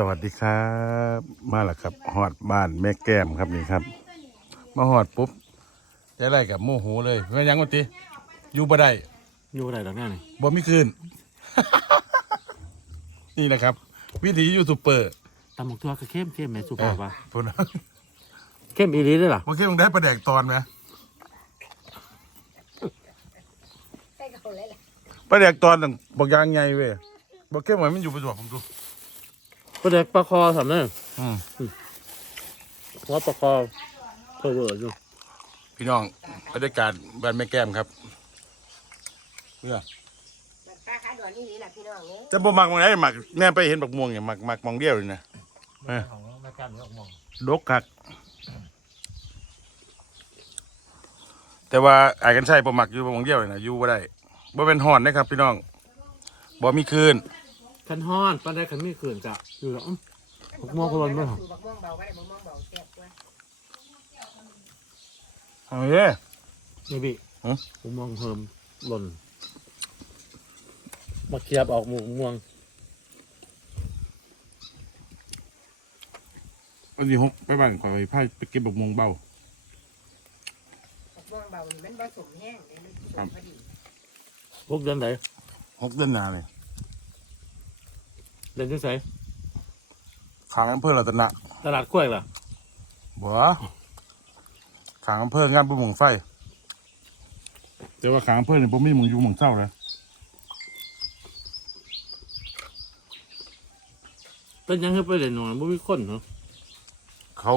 สวัสดีครับ มาแล้วครับหอดบ้านแม่แก้มครับนี่ครับ มาหอดปุ๊บจะได้กับโมโหเลยแม่ยังวันตีอยู่บ่ได้อยู่อะไรหรอกเนี่ยนี่บ่มีคืน นี่นะครับ วิถียูทูบเบอร์ตำหมกตัวก็เข้มเข้มไหมสุเอภาอพป่ะพุ่นเข้มอีหลีด้วยล่ะเมื่อกี้มึงได้ประแดกตอนไหมใส่เขาเลยล่ะประแดกตอนนั่นบอกยางไงเว้ยบอกเข้มเหมือนมันอยู่ประจวบผมดู ก็เด็กปลาคอสำเนาอืมหัวปลาคอเพอเวอร์อยู่พี่น้องบรรยากาศบ้านแม่แก้มครับเพื่อมันปลาขาดอนนี่นี่แหละพี่น้องนี่จะบ่มักมองไหนมักแน่ไปเห็นบักม่วงเนี่ยมักมักมองเดียวเลยนะเออของแม่กล้ามนี่ออกมองดกคักแต่ว่าไอ้กันใช่บ่มักอยู่บ่มองเดียวเลยนะอยู่บ่ได้บ่เป็นห่อนนะครับ พี่น้องบ่มีคืน ขันห้อนปลาได้ขันไม่ขืนกะอยู่แล้วอื้อบักม่วงคนละเมื่อดูบักม่วงเบาไว้บักม่วงเบาแซ่บกว่าเอาเด้ นี่พี่ฮะ ผมมองเพิ่มหล่นมาเคียบออกหมูม่วงวันที่หกไปบ้านขอยพาไปเก็บบักม่วงเบา บักม่วงเบานี่มันผสมแห้งเลยมันผสมพอดีพวกเดินไหนหกเดือนหนาเลย เดินที่ไหนขางอำเภอรัตนะตลาดกล้วยล่ะบ่ขางอำเภองานบุญหมองไฟแต่ว่าขางอำเภอเนี่ยบ่มีหมองอยู่หมองเศร้าเลยเป็นยังไงไปเด่นหน่อยไม่มีคนเหรอเขา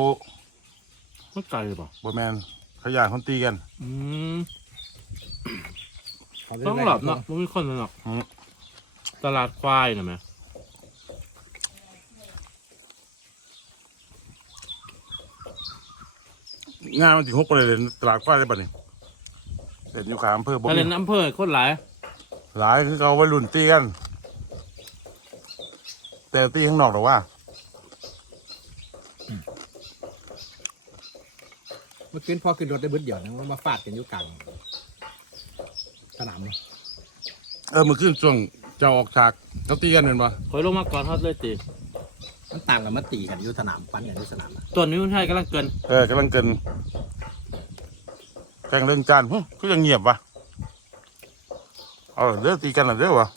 ไม่ไกลหรือเปล่าบ่แมนเขาอยากคนตีกัน อืมต้องหลับเนาะไม่มีคนเลยเนาะอืมตลาดควายน่ะไหม งานวันที่หกไปเลยเล่นตลาดควายได้ปะนี่เล่นอยู่ขางอำเภอบ่แต่มีเล่นอำเภอคนหลาย หลายคือเขาวัยรุ่นตีกัน แต่ตีข้างนอกหรอว่า เมื่อคืนพอขึ้นรถได้เบิดเดียวนะว่ามาฟาดกันอยู่กลางสนามนี่เออเมื่อคืนช่วงเจ้าออกฉากเขาตีกันเห็นปะคอยลงมาก่อนฮอดเลยตี มันต่างกันมาตีกันอยู่สนามฟันกันอยู่สนามอะตัวนี้มันใช่กำลังเกินเออกำลังเกินแข่งเรื่องจานหึก็ยังเงียบวะเอาเด้อตีกันเหรอเด้อวะ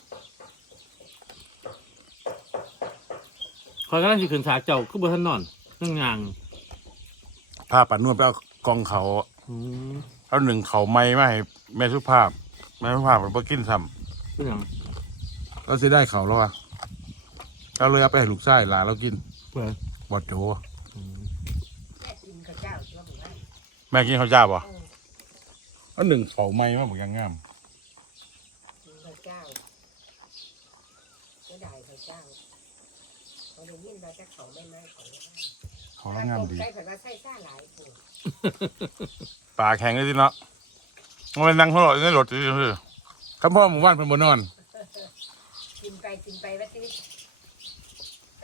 คอยกำลังสิขึ้นฉากเจ้าคือบ่ทันนอนนั่งงางพาปัดนวดไปเอากองเขาอืมเอาหนึ่งเขาไม้มาให้แม่สุภาพแม่สุภาพมันไปกินซ้เป็นหยังำเราจะได้เขาแล้ววะ เราเลยเอาไปให้ลูกชายหลานเรากินเพื่อนบอดโจอืมแม่กินข้าวเจ้าตัวผมว่าแม่กินข้าวเจ้าป่ะเออเอาหนึ่งเขาไม้มาบอกยังงามกินข้าวเจ้าก็ได้ข้าวเจ้าเขาได้ยินมาจากเขาไม่ไม้เขาว่าเขาแล้วงามดีใส่ผัดว่าใส่ซ่าหลายตัวปลาแข็งเลยทีเนาะมันเป็นนั่งหัวเราะอยู่ในรถจริงๆคำพ่อหมู่บ้านเป็นบนนอน กินไปกินไปว่าที่แต่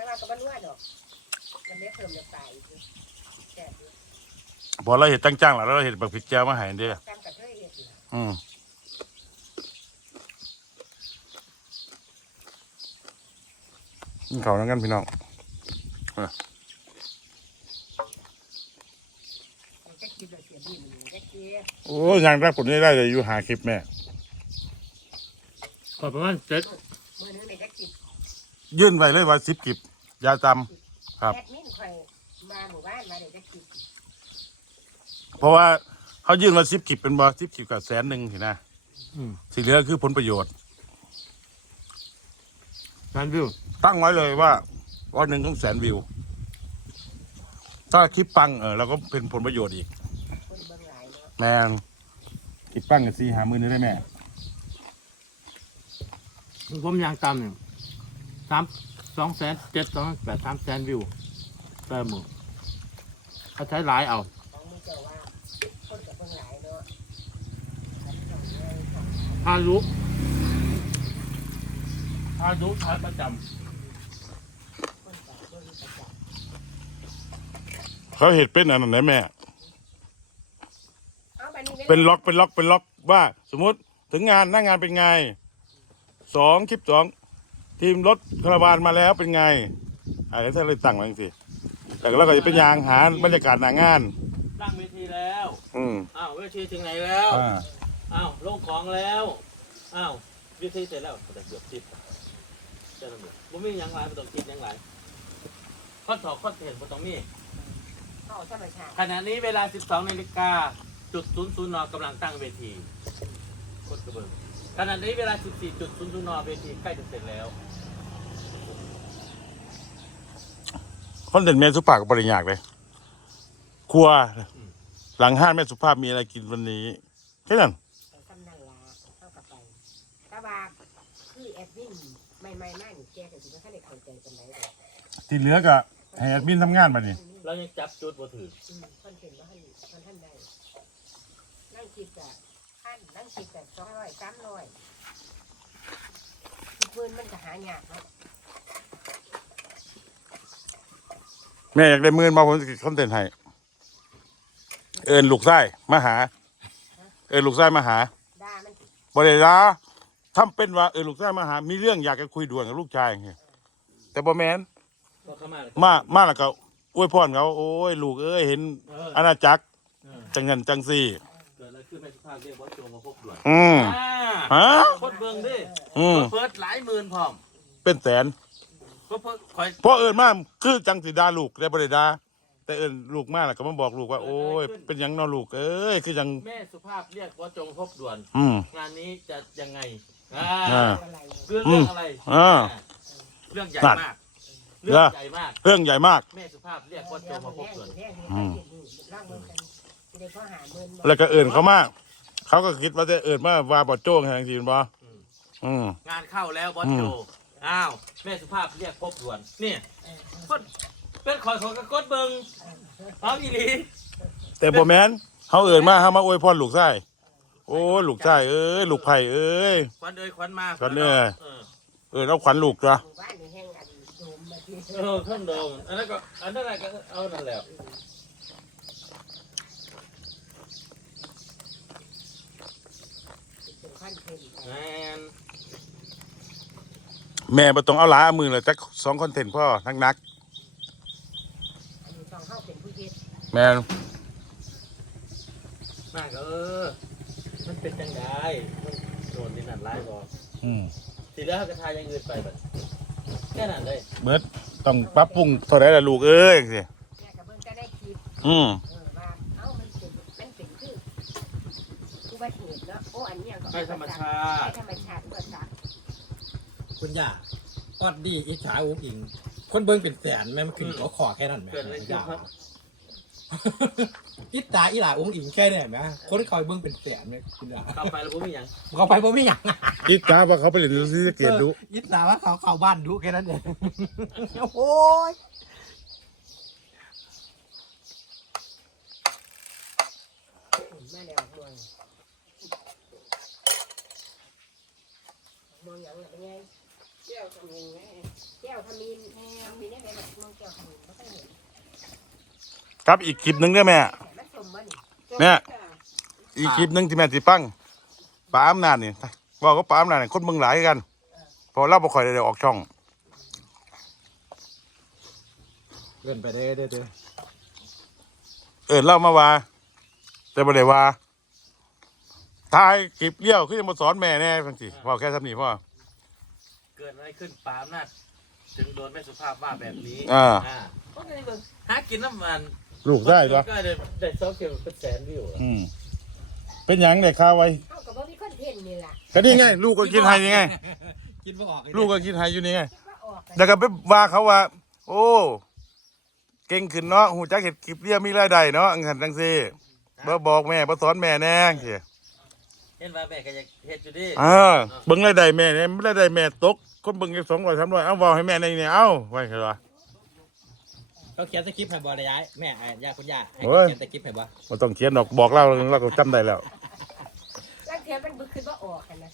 ว่าก็บ้านว่าดอก มันไม่เพิ่มน้ำตาอีกเลยแซ่บอยู่พอเราเห็นตั้งจ้างแล้วเราเห็นบักพริกแก้วมาใหายเด้อตามกระเทยเห็ดน่ะอืมกินเขาแล้วกันพี่น้องมันจะกินแบบเสียบีมันจะกินโอ้ยงานแรกผมนี่ได้เลยอยู่หาคลิปแม่ขอประมาณเจ็ดมือนึงนี่ยจะกินยื่นไปเลยว่าสิบคลิป ยาจำครับ แอดมินคอยมาหมู่บ้านมาเดี๋ยวจะกินเพราะว่าเขายื่นมาสิบคลิปเป็นบอสิบคลิปกับแสนหนึ่งเห็นนะอืมสิ่เหลือคือผลประโยชน์งานวิวตั้งไว้เลยว่าวันหนึ่งต้องแสนวิว ถ้าคลิปปังเออเราก็เป็นผลประโยชน์อีก คนเบิ่งหลายเนาะแมนคลิปปังกันสี่หามือนี่ได้แม่ผมยางตามเนี่ยสาม สองแสนเจ็ดสองแปดสามแสนวิวแต่หมือเขาใช้หลายเอาของมือเจ้าว่าคนกับเบิ่งหลายเนาะพายุพายุชาร์จประจคนกับเบิ่งประจำเขาเห็นเป็นอันนั้นไหนแม่ เอาบัดนี้เป็นล็อกเป็นล็อกเป็นล็อกว่า สมมติถึงงานหน้างานเป็นไงสองคลิปสอง ทีมรถคาราวานมาแล้วเป็นไงไอ้ท่านเลยตั้งไว้จังซี่แล้วเราก็จะเป็นยางหาบรรยากาศหน้างาน ตั้งเวทีแล้ว อืมอ้าวเวทีถึงไหนแล้ว อ่าอ้าวลงของแล้ว อ้าวเวทีเสร็จแล้วแต่เกือบสิบเจ้าหน้าที่บ่มีหยังหลายบ่ต้องคิดหยังหลายข้อสอบข้อเห็นบ่ต้องมี เข้าธรรมชาติขณะนี้เวลา 12นาฬิกาจุดศูนย์ศูนย์นกำลังตั้งเวทีกดกระเบื้องขณะนี้เวลา 14จุดศูนย์ศูนย์นเวทีใกล้จะเสร็จแล้ว คอนเทนต์แม่สุภาพก็บริยากเลย ครัว หลังห้านแม่สุภาพมีอะไรกินวันนี้แค่นั้นไปกำนันลาเข้ากับไปถ้าว่าคือแอดมินไม่ไม่ไม่นี่แกก็สิบ่ทันได้เข้าใจปานใดเลยที่เหลือก็ให้แอดมินทำงานมานี่เรายังจับจุดบ่ถืออืมคอนเทนต์ว่าท่านท่านท่านได้นั่งคิดแต่ท่านนั่งคิดแต่สองร้อยสามร้อยสิบหมื่นมันจะหายากเนาะ แม่อยากได้หมื่นมาผมจะคอนเทนต์ให้เอิญลูกไส้มาหา เอิญลูกไส้มาหาด่ามันบริลาทำเป็นว่าเอิญลูกไส้มาหา มีเรื่องอยากจะคุยด่วนกับลูกชายไงแต่บ่แมนก็เข้ามาเลย มามาแล้วก็อวยพรเขาโอ้ยลูกเอ้ยเห็นเออ อาณาจักรเออจังเงินจังซี่ เกิดอะไรขึ้นแม่สุภาพเรียกว่าโจมาพบด่วนอืมอ่าฮะพดเบิ่งดิอืมเพิดหลายหมื่นพร้อมเป็นแสน ก็เพิดคอยเพราะเอิญมาคือจังสิดาลูกได้บริดา แต่เอิญลูกมาแล้วก็มาบอกลูกว่า โอ้ย เป็นหยังเนอลูก เอ้ย คือยัง แม่สุภาพเรียกว่าจงพบด่วน อืม งานนี้จะยังไงอ่าอ่าอะไรเรื่องเรื่องอะไรอ่า เรื่องใหญ่นั่นมาก เรื่องใหญ่มาก เรื่องใหญ่มาก แม่สุภาพเรียกว่าโจเดี๋ยวมาพบด่วนเดี๋ยวอืมร่างเมืองกันจะได้ข้อหาเมินบ่แล้วก็เอิญเขามาเขาก็คิดว่าจะเอิญมาว่าบอโจ้งทางทีนบ่อืมอืม งานเข้าแล้วบอสโจอ้าว แม่สุภาพเรียกพบด่วนเนี่ยคนเป็นขอยของกระกดเบิงเอาอีหลีแต่บ่แมนเขาเอิญมาเขามาอวยพรลูกไส้โอ้ยลูกไส้เอ้ยลูกไผ่เอ้ยควันเอ้ยควันมาควันเอ้ย เออเอิญเอาขวัญลูกจ้ะหมู่บ้านนี่แห้งอันโดมมาที่เออเครื่องโดมอันนั้นก็อันนั้นอะไรก็เอานั่นแหละเป็นขั้นเทนไปแมน แม่บ่ต้องเอาหลาเอามือเลยจักสองคอนเทนต์พ่อนักนักอันนี้ต้องเข้าเป็นผู้เย็ดๆแม่นมากเออ มันเป็นจังไดมันโดนดินนั่นไล่บออืมทีแล้วเขาก็ทายอยังอื่นไปแบบแค่นั้นเลยเบิดต้องปรับปรุงเท่าไหร่ล่ะลูกเอ้ยสิแม่กับเบิ่งก็ได้คิดอืมเออว่าเอ้ามันเป็นมันเป็นคืออุบัติเหตุเนาะโอ้อันนี้ก็ให้ธรรมชาให้ติธรรมชาติอุบัติเหตุ คุณย่าออดดีอิจฉาอุ้งอิง คนเบิ่งเป็นแสนแม่มันขึ้นขอขอแค่นั้นแหมเกิดอะไรขึ้นครับ อิจฉาอีหลาอุ้งอิงแค่ไหนแหมคนคอยเบิ่งเป็นแสนแม่คุณย่าต่อไปเราไม่มีอย่างเขาไปบ่มีหยังอิจฉาว่าเขาไปเล่นดูซีสะเกตดูอิจฉาว่าเขาเข้าบ้านดูแค่นั้นเองโอ้ยมาแล้วเมืองเมืองหยังล่ะเป็นไง แก้วทำมินไงแก้วทำมินแก้วทำมินได้ไงแบบมืองแก้วทำมินบ่เคยเห็นครับอีกคลิปหนึงได้อแม่แมันสมบ่นี่แม่อีกคลิปหนึงที่แม่สิปั้งปาอำนาจนี่บอกว่าปาอำนาจนี่คนเมืองหลายกันเพอเราบ่ค่อยได้ออกช่อง เกินไปเด้อเด้อเด้อเอิ้นเล่ามาว่า แต่บ่ได้ว่าถ่ายคลิปเลี้ยวคือจะมาสอนแม่แน่จังซี่ว่าแค่ทำนี่พ่อ เกิดอะไรขึ้นปาล์มนาจถึงโดนแม่สุภาพว่าแบบนี้อ่าพวกนี้ก็หากินน้ำมันลูกได้ปะก็ได้ได้ซอฟต์เกมเป็นแสนวิวอะอืม เป็นหยังได้ข่าวไว้เฮาก็บ่มีคอนเทนต์นี่ล่ะก็นี่ไง ลูกก็กินไห้นี่ไง กินบ่ออกลูกก็กินไห้อยู่นี่ไง คิดว่าออกกันแล้วก็ไปว่าเขาว่า โอ้ เก่งขึ้นเนาะหูจักเห็ดคลิปเรียมีรายได้เนาะอังหันจังซี่บ่บอกแม่บ่สอนแม่แน่สิ เห็นว่าแม่ก็อยากเฮ็ดอยู่ดิอ่าเบิ่งรายได้แม่เนี่ยรายได้แม่ตก คนเบิ่งแค่200 300เอาเว้าให้แม่ในนี่เอาไว้คือว่าเขาเขียนสคริปต์ให้บ่ได้ย้ายแม่อะย่าคุณย่าให้โอ้ย เขียนสคริปต์ให้บ่บ่ต้องเขียนดอกบอกเล่าเราก็จำได้แล้วบางเทีมันบ่คิดว่าออกกันนะ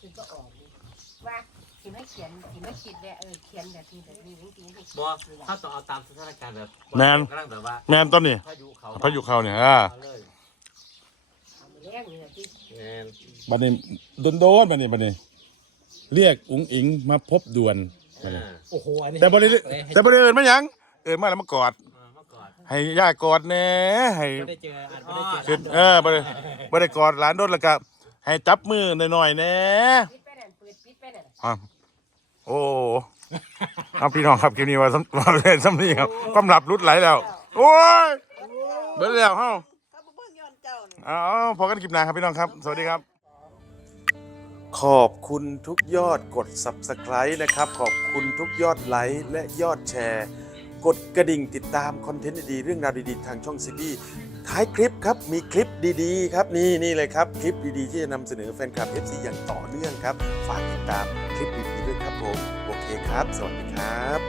คิดว่าออกนี่ว่าสิมาเขียนสิมาคิดว่าเออเขียนแบบนี้แบบนี้จริงๆนี่บอถ้าต้องเอาตามสถานการณ์แบบแม่น กำลังแบบว่าแม่นต้นนี่พายุเขาพายุเข้าเนี่ยอ่า เอาเลย เอามาแรงนี่ล่ะที่แม่นบัดนี้โดนๆบัดนี้บัดนี้ เรียกอุ๋งอิงมาพบด่วนอ่าโอ้โหอันนี้แต่บริแต่บริเอิญมาหยังเอิญมาแล้วมากอดอ่าเมื่อก่อนให้ย่ากอดแหน่ให้ไม่ได้เจออันไม่ได้เจอขึ้นเออบ่ได้บ่ได้กอดหลานโดนแล้วก็ให้จับมือหน่อยๆแหน่ปิดไปนั่นเปิดปิดไปนั่นอะโอ้เอาพี่น้องครับคลิปนี้ว่าสำว่าเล่นสำนีครับความลับรุดไหลแล้ว โอ้ยเบิดแล้วเฮา เอาพอกันคลิปหน้าครับพี่น้องครับ สวัสดีครับ ขอบคุณทุกยอดกด Subscribe นะครับ ขอบคุณทุกยอดไลค์และยอดแชร์ กดกระดิ่งติดตามคอนเทนต์ดีๆเรื่องราวดีๆ ทางช่องซีบีท้ายคลิปครับมีคลิปดีๆ ครับนี่นี่เลยครับ คลิปดีๆ ที่จะนำเสนอแฟนคลับ FC อย่างต่อเนื่องครับ ฝากติดตามคลิปดีๆด้วยครับผม โอเคครับ สวัสดีครับ